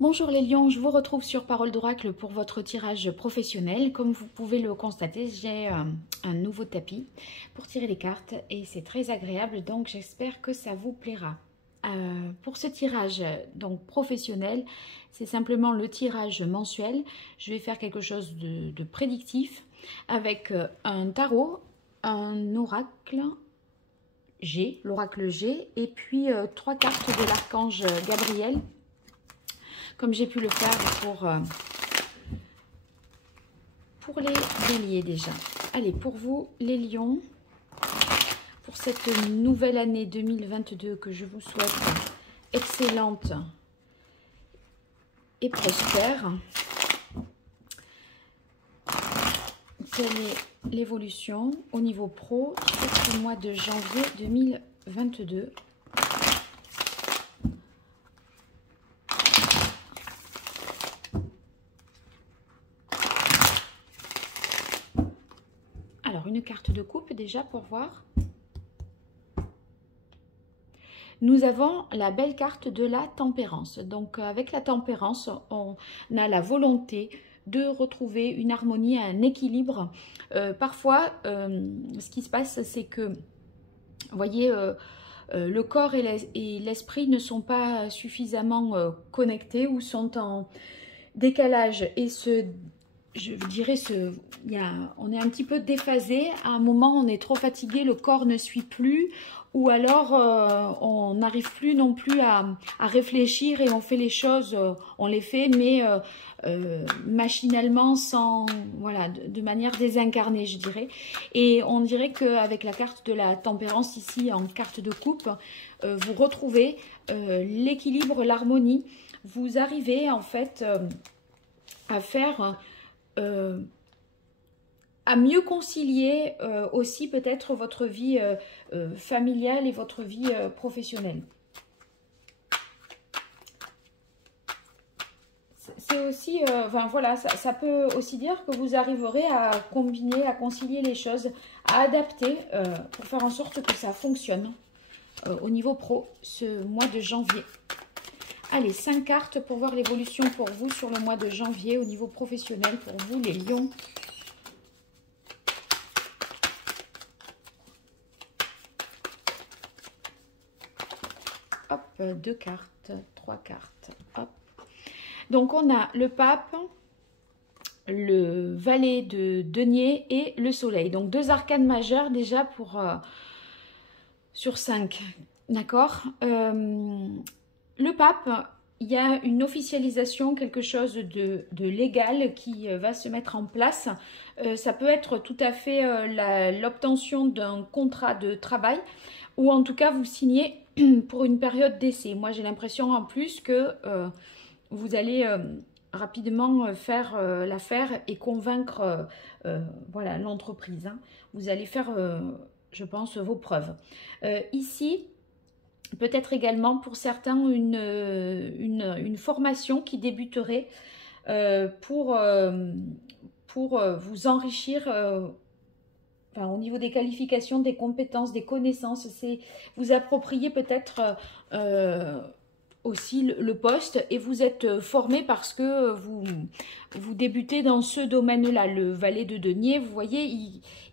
Bonjour les lions, je vous retrouve sur Parole d'Oracle pour votre tirage professionnel. Comme vous pouvez le constater, j'ai un nouveau tapis pour tirer les cartes et c'est très agréable, donc j'espère que ça vous plaira. Pour ce tirage donc professionnel, c'est simplement le tirage mensuel. Je vais faire quelque chose de prédictif avec un tarot, un oracle G, l'oracle G, et puis 3 cartes de l'archange Gabriel, comme j'ai pu le faire pour les béliers déjà. Allez, pour vous les lions, pour cette nouvelle année 2022 que je vous souhaite excellente et prospère. Quelle est l'évolution au niveau pro sur le mois de janvier 2022? Alors, une carte de coupe déjà pour voir. Nous avons la belle carte de la tempérance. Donc, avec la tempérance, on a la volonté de retrouver une harmonie, un équilibre. Parfois, ce qui se passe, c'est que, vous voyez, le corps et l'esprit ne sont pas suffisamment connectés ou sont en décalage et je dirais, on est un petit peu déphasé. À un moment, on est trop fatigué, le corps ne suit plus, ou alors on n'arrive plus non plus à réfléchir et on fait les choses, on les fait, mais machinalement, sans, voilà, de manière désincarnée, je dirais. Et on dirait qu'avec la carte de la tempérance ici, en carte de coupe, vous retrouvez l'équilibre, l'harmonie. Vous arrivez en fait à faire... à mieux concilier aussi peut-être votre vie familiale et votre vie professionnelle. C'est aussi, enfin voilà, ça peut aussi dire que vous arriverez à combiner, à concilier les choses, à adapter pour faire en sorte que ça fonctionne au niveau pro ce mois de janvier. Allez, 5 cartes pour voir l'évolution pour vous sur le mois de janvier au niveau professionnel pour vous les lions. Hop, 2 cartes, 3 cartes, hop. Donc on a le pape, le valet de denier et le soleil. Donc 2 arcanes majeures déjà pour sur 5, d'accord. Le pape, il y a une officialisation, quelque chose de légal qui va se mettre en place. Ça peut être tout à fait l'obtention d'un contrat de travail ou en tout cas vous signez pour une période d'essai. Moi j'ai l'impression en plus que vous allez rapidement faire l'affaire et convaincre voilà, l'entreprise. Hein. Vous allez faire, je pense, vos preuves. Ici, peut-être également pour certains une formation qui débuterait pour vous enrichir enfin, au niveau des qualifications, des compétences, des connaissances. C'est vous approprier peut-être aussi le poste et vous êtes formé parce que vous débutez dans ce domaine-là. Le valet de denier, vous voyez,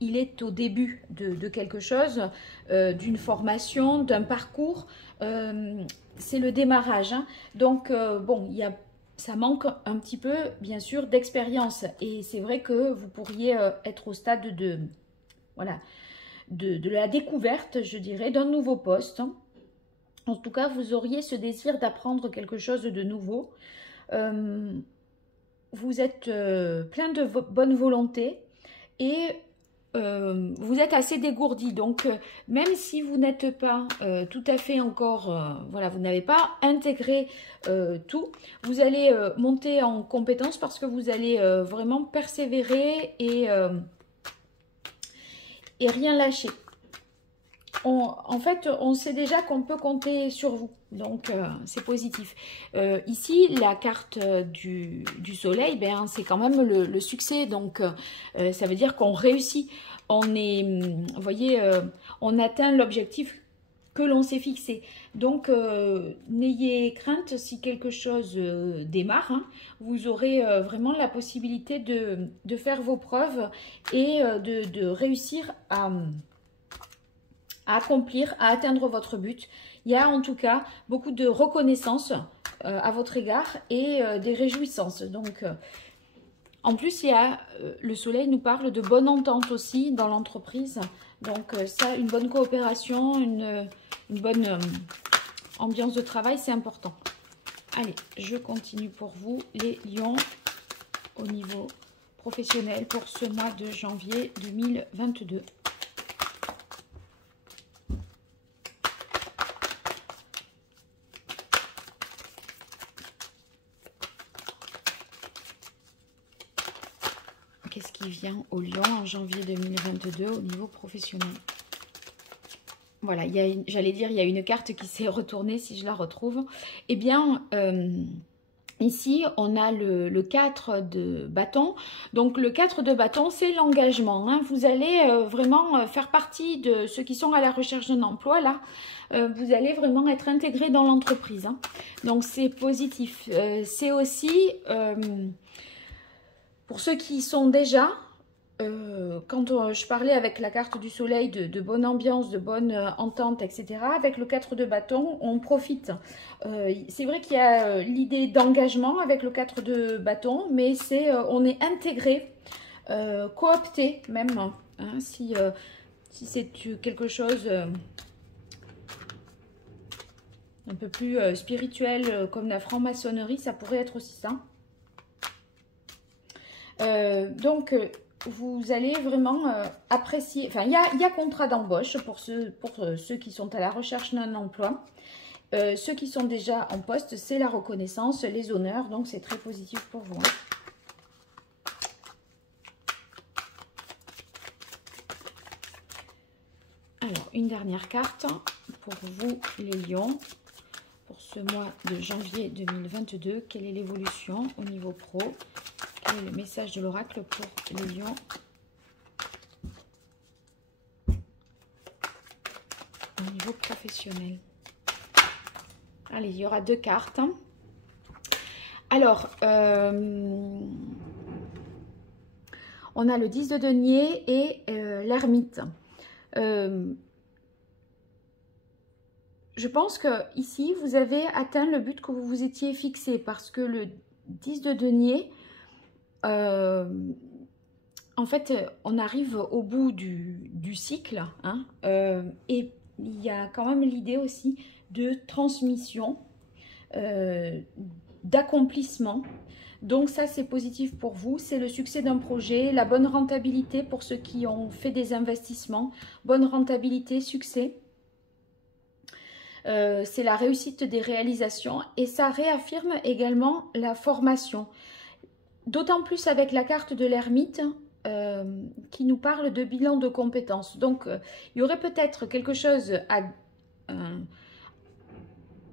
il est au début de quelque chose, d'une formation, d'un parcours. C'est le démarrage. Hein. Donc, bon, ça manque un petit peu, bien sûr, d'expérience. Et c'est vrai que vous pourriez être au stade voilà, de la découverte, je dirais, d'un nouveau poste. Hein. En tout cas, vous auriez ce désir d'apprendre quelque chose de nouveau. Vous êtes plein de bonne volonté et vous êtes assez dégourdi. Donc, même si vous n'êtes pas tout à fait encore, voilà, vous n'avez pas intégré tout, vous allez monter en compétence parce que vous allez vraiment persévérer et rien lâcher. En fait, on sait déjà qu'on peut compter sur vous, donc c'est positif. Ici, la carte du soleil, ben, c'est quand même le succès, donc ça veut dire qu'on réussit. On est, vous voyez, on atteint l'objectif que l'on s'est fixé. Donc, n'ayez crainte si quelque chose démarre. Hein, vous aurez vraiment la possibilité de faire vos preuves et de réussir à accomplir, à atteindre votre but. Il y a en tout cas beaucoup de reconnaissance à votre égard et des réjouissances. Donc, en plus, il y a, le soleil nous parle de bonne entente aussi dans l'entreprise. Donc ça, une bonne coopération, une bonne ambiance de travail, c'est important. Allez, je continue pour vous, les lions, au niveau professionnel pour ce mois de janvier 2022. Qu'est-ce qui vient au lion en janvier 2022 au niveau professionnel? Voilà, j'allais dire, il y a une carte qui s'est retournée, si je la retrouve. Eh bien, ici, on a le 4 de bâton. Donc, le 4 de bâton, c'est l'engagement. Hein. Vous allez vraiment faire partie de ceux qui sont à la recherche d'un emploi, là. Vous allez vraiment être intégré dans l'entreprise. Hein. Donc, c'est positif. C'est aussi... pour ceux qui sont déjà, quand je parlais avec la carte du soleil de bonne ambiance, de bonne entente, etc., avec le 4 de bâton, on profite. C'est vrai qu'il y a l'idée d'engagement avec le 4 de bâton, mais on est intégré, coopté même, hein, si c'est quelque chose un peu plus spirituel comme la franc-maçonnerie, ça pourrait être aussi ça. Donc, vous allez vraiment apprécier, enfin, il y a contrat d'embauche pour ceux qui sont à la recherche d'un emploi. Ceux qui sont déjà en poste, c'est la reconnaissance, les honneurs, donc c'est très positif pour vous. Alors, une dernière carte pour vous, les lions, pour ce mois de janvier 2022. Quelle est l'évolution au niveau pro? Quel est le message de l'oracle pour les lions? Au niveau professionnel. Allez, il y aura 2 cartes. Alors, on a le 10 de denier et l'ermite. Je pense que ici, vous avez atteint le but que vous vous étiez fixé parce que le 10 de denier... en fait, on arrive au bout du cycle, hein, et il y a quand même l'idée aussi de transmission, d'accomplissement. Donc ça, c'est positif pour vous. C'est le succès d'un projet, la bonne rentabilité pour ceux qui ont fait des investissements. Bonne rentabilité, succès. C'est la réussite des réalisations et ça réaffirme également la formation. D'autant plus avec la carte de l'ermite qui nous parle de bilan de compétences. Donc, il y aurait peut-être quelque chose à...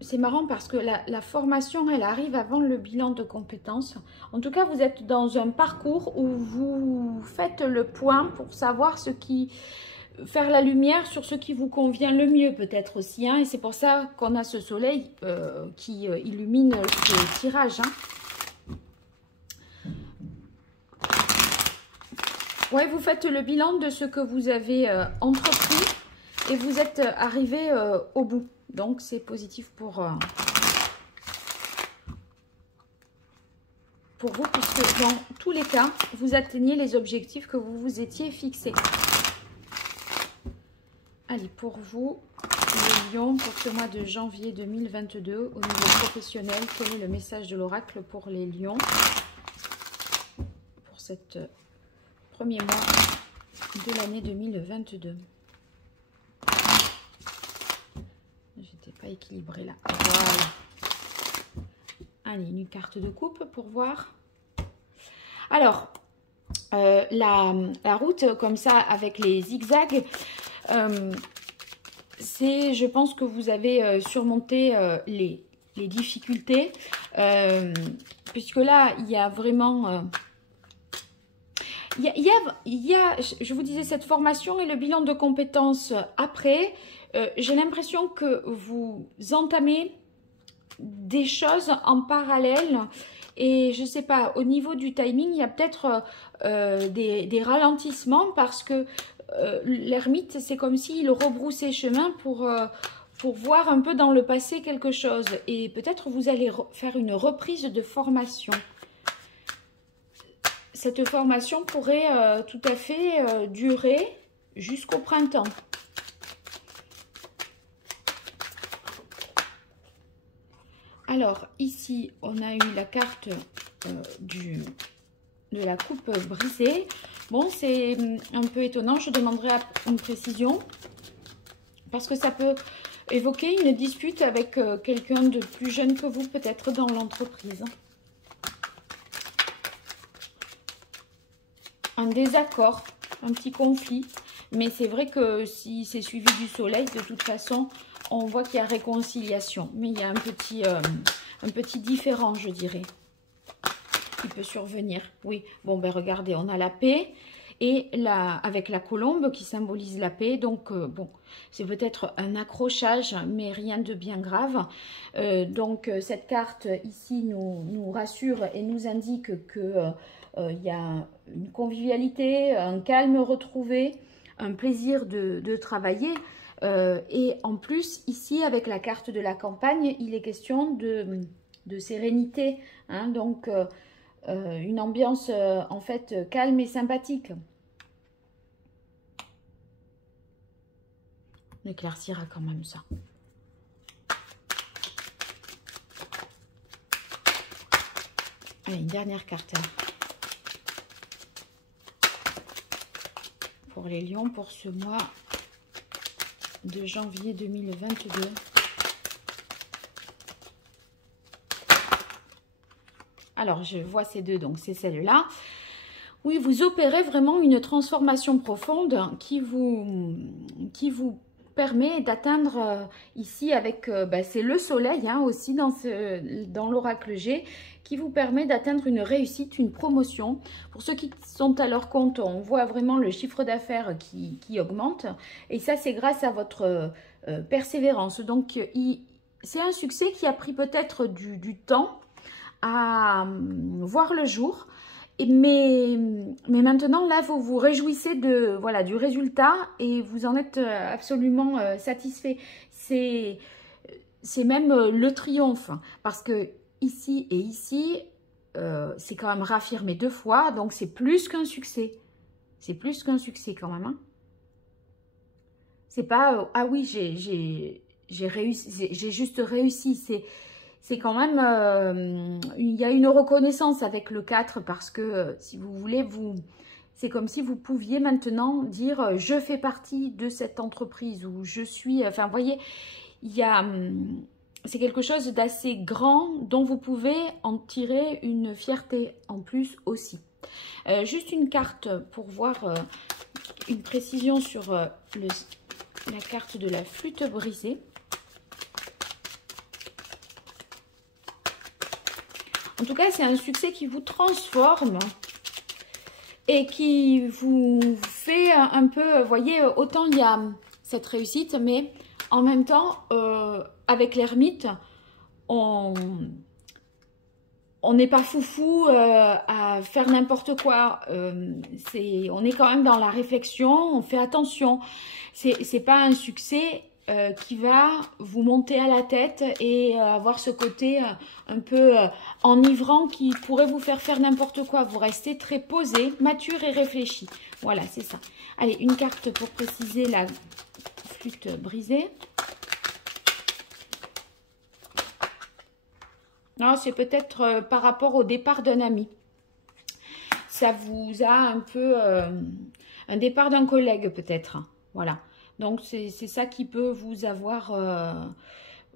c'est marrant parce que la formation, elle arrive avant le bilan de compétences. En tout cas, vous êtes dans un parcours où vous faites le point pour savoir ce qui... faire la lumière sur ce qui vous convient le mieux peut-être aussi. Hein, et c'est pour ça qu'on a ce soleil qui illumine ce tirage. Hein. Ouais, vous faites le bilan de ce que vous avez entrepris et vous êtes arrivé au bout. Donc, c'est positif pour vous, puisque dans tous les cas, vous atteignez les objectifs que vous vous étiez fixés. Allez, pour vous, les lions, pour ce mois de janvier 2022, au niveau professionnel, quel est le message de l'oracle pour les lions pour cette... premier mois de l'année 2022. J'étais pas équilibrée là. Voilà. Allez, une carte de coupe pour voir. Alors, la route comme ça avec les zigzags, c'est, je pense que vous avez surmonté les difficultés, puisque là, il y a vraiment... Il y a, je vous disais, cette formation et le bilan de compétences après. j'ai l'impression que vous entamez des choses en parallèle. Et je sais pas, au niveau du timing, il y a peut-être des ralentissements parce que l'ermite, c'est comme s'il rebroussait chemin pour voir un peu dans le passé quelque chose. Et peut-être vous allez faire une reprise de formation. Cette formation pourrait tout à fait durer jusqu'au printemps. Alors, ici, on a eu la carte de la coupe brisée. Bon, c'est un peu étonnant. Je demanderai une précision parce que ça peut évoquer une dispute avec quelqu'un de plus jeune que vous, peut-être dans l'entreprise. Un désaccord, un petit conflit. Mais c'est vrai que si c'est suivi du soleil, de toute façon, on voit qu'il y a réconciliation. Mais il y a un petit différend, je dirais, qui peut survenir. Oui, bon, ben regardez, on a la paix et avec la colombe qui symbolise la paix. Donc, bon, c'est peut-être un accrochage, mais rien de bien grave. Donc, cette carte ici nous rassure et nous indique que il y a une convivialité, un calme retrouvé, un plaisir de travailler. Et en plus, ici, avec la carte de la campagne, il est question de sérénité. Hein, donc, une ambiance, en fait, calme et sympathique. On éclaircira quand même ça. Allez, une dernière carte. Pour les lions, pour ce mois de janvier 2022. Alors, je vois ces deux, donc c'est celle-là. Oui, vous opérez vraiment une transformation profonde qui vous permet d'atteindre ici avec, c'est le soleil hein, aussi dans l'oracle G, qui vous permet d'atteindre une réussite, une promotion. Pour ceux qui sont à leur compte, on voit vraiment le chiffre d'affaires qui augmente. Et ça, c'est grâce à votre persévérance. Donc, c'est un succès qui a pris peut-être du temps à voir le jour. Mais maintenant, là, vous vous réjouissez du résultat et vous en êtes absolument satisfait. C'est même le triomphe parce que ici et ici, c'est quand même raffirmé 2 fois. Donc, c'est plus qu'un succès. C'est plus qu'un succès quand même. Hein. C'est pas, ah oui, j'ai réussi, j'ai juste réussi. C'est quand même, il y a une reconnaissance avec le 4 parce que si vous voulez, c'est comme si vous pouviez maintenant dire je fais partie de cette entreprise ou je suis, enfin vous voyez, c'est quelque chose d'assez grand dont vous pouvez en tirer une fierté en plus aussi. Juste une carte pour voir une précision sur la carte de la flûte brisée. En tout cas, c'est un succès qui vous transforme et qui vous fait un peu, vous voyez, autant il y a cette réussite, mais en même temps, avec l'ermite, on n'est pas foufou à faire n'importe quoi. On est quand même dans la réflexion, on fait attention. C'est pas un succès qui va vous monter à la tête et avoir ce côté un peu enivrant qui pourrait vous faire n'importe quoi. Vous restez très posé, mature et réfléchi. Voilà, c'est ça. Allez, une carte pour préciser la flûte brisée. Non, c'est peut-être par rapport au départ d'un ami. Ça vous a un peu un départ d'un collègue peut-être. Voilà. Donc, c'est ça qui peut vous avoir...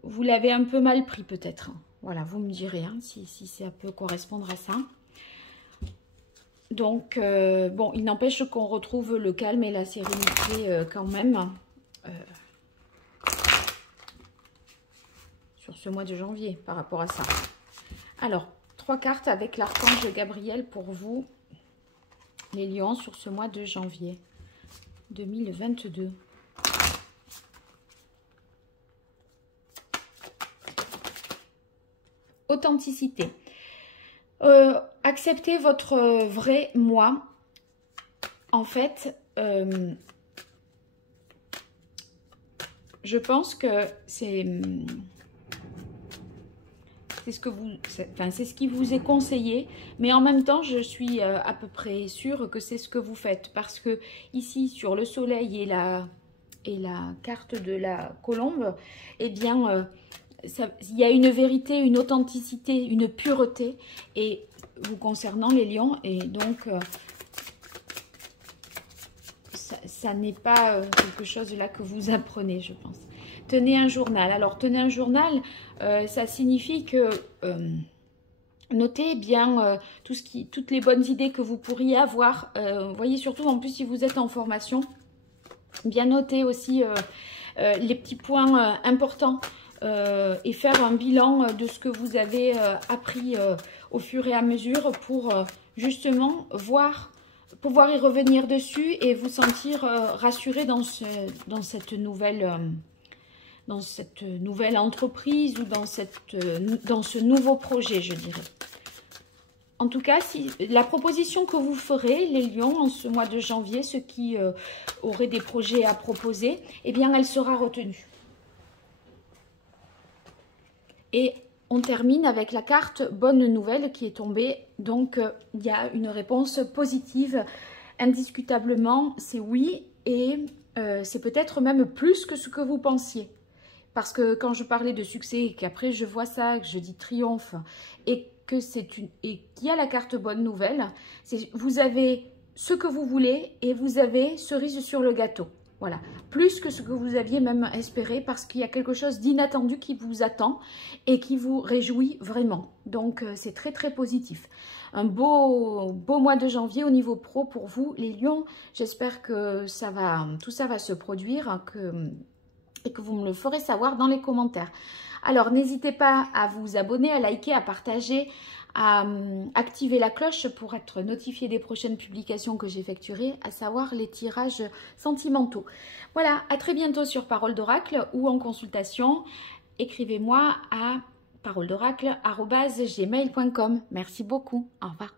vous l'avez un peu mal pris peut-être. Voilà, vous me direz hein, si ça peut correspondre à ça. Donc, bon, il n'empêche qu'on retrouve le calme et la sérénité quand même. Sur ce mois de janvier par rapport à ça. Alors, 3 cartes avec l'archange Gabriel pour vous, les lions, sur ce mois de janvier 2022. authenticité. Acceptez votre vrai moi. En fait, je pense que c'est ce que c'est ce qui vous est conseillé, mais en même temps, je suis à peu près sûre que c'est ce que vous faites, parce que ici, sur le soleil et la carte de la colombe, eh bien, il y a une vérité, une authenticité, une pureté, et vous concernant les lions, et donc ça n'est pas quelque chose là que vous apprenez, je pense. Tenez un journal. Alors, tenez un journal, ça signifie que notez bien toutes les bonnes idées que vous pourriez avoir. Voyez, surtout en plus si vous êtes en formation, bien noter aussi les petits points importants et faire un bilan de ce que vous avez appris au fur et à mesure pour justement pouvoir y revenir dessus et vous sentir rassuré dans cette nouvelle entreprise ou dans ce nouveau projet, je dirais. En tout cas, si la proposition que vous ferez, les lions, en ce mois de janvier, ceux qui auraient des projets à proposer, eh bien, elle sera retenue. Et on termine avec la carte bonne nouvelle qui est tombée. Donc, il y a une réponse positive. Indiscutablement, c'est oui. Et c'est peut-être même plus que ce que vous pensiez. Parce que quand je parlais de succès et qu'après je vois ça, que je dis triomphe et qu'il y a la carte bonne nouvelle, vous avez ce que vous voulez et vous avez cerise sur le gâteau. Voilà, plus que ce que vous aviez même espéré parce qu'il y a quelque chose d'inattendu qui vous attend et qui vous réjouit vraiment. Donc c'est très très positif. Un beau mois de janvier au niveau pro pour vous les lions. J'espère que tout ça va se produire, et que vous me le ferez savoir dans les commentaires. Alors, n'hésitez pas à vous abonner, à liker, à partager, à activer la cloche pour être notifié des prochaines publications que j'effectuerai, à savoir les tirages sentimentaux. Voilà, à très bientôt sur Parole d'Oracle ou en consultation. Écrivez-moi à paroledoracle@gmail.com. Merci beaucoup. Au revoir.